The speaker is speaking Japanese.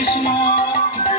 っしまう